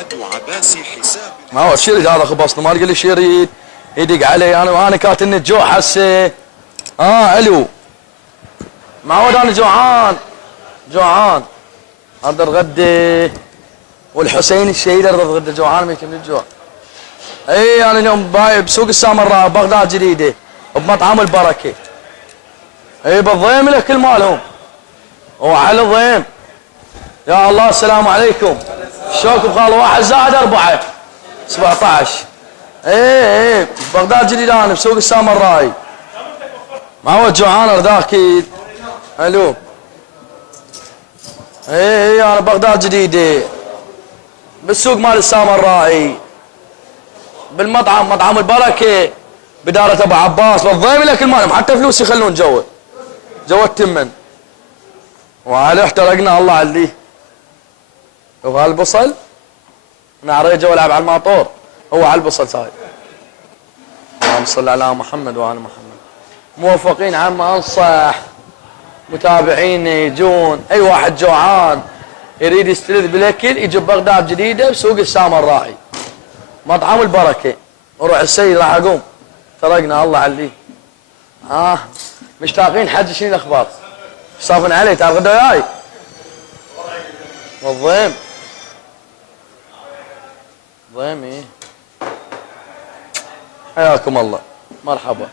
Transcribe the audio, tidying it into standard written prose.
محمد عباسي حساب. ما هو الشريد هذا خبصنا، ما لقى لي شريد يدق علي انا كاتني الجوع حسه. الو معود انا جوعان اريد اتغدى، والحسين الشهيد اريد اتغدى، جوعان ميت من الجوع. اي انا اليوم باي بسوق السامراء بغداد جديده بمطعم البركه. اي بالضيم له كل مالهم وعلى الضيم. يا الله السلام عليكم. شوك بخال 1 زائد 4 17. اي بغداد جديد انا بسوق السامراء. ما هو جوعان اريد اكيد. الو اي انا بغداد جديده بالسوق مال السامراء بالمطعم مطعم البركه بدارة ابو عباس. بالضيم لك المالهم حتى فلوس يخلون جوا التمن. وعليه احترقنا الله عليه. وهالبصل انا اريد جو العب على الماطور، هو على البصل سايد. اللهم صل على محمد وعلى محمد. موفقين عم انصح متابعين يجون اي واحد جوعان يريد يستلذ بالاكل يجي بغداد جديده بسوق السامراء مطعم البركه. وروح السيد راح اقوم ترقنا الله عليه. مشتاقين حج. شنو الاخبار؟ صافن علي تعال غدا وياي والضيم. ضيمي حياكم الله مرحبا.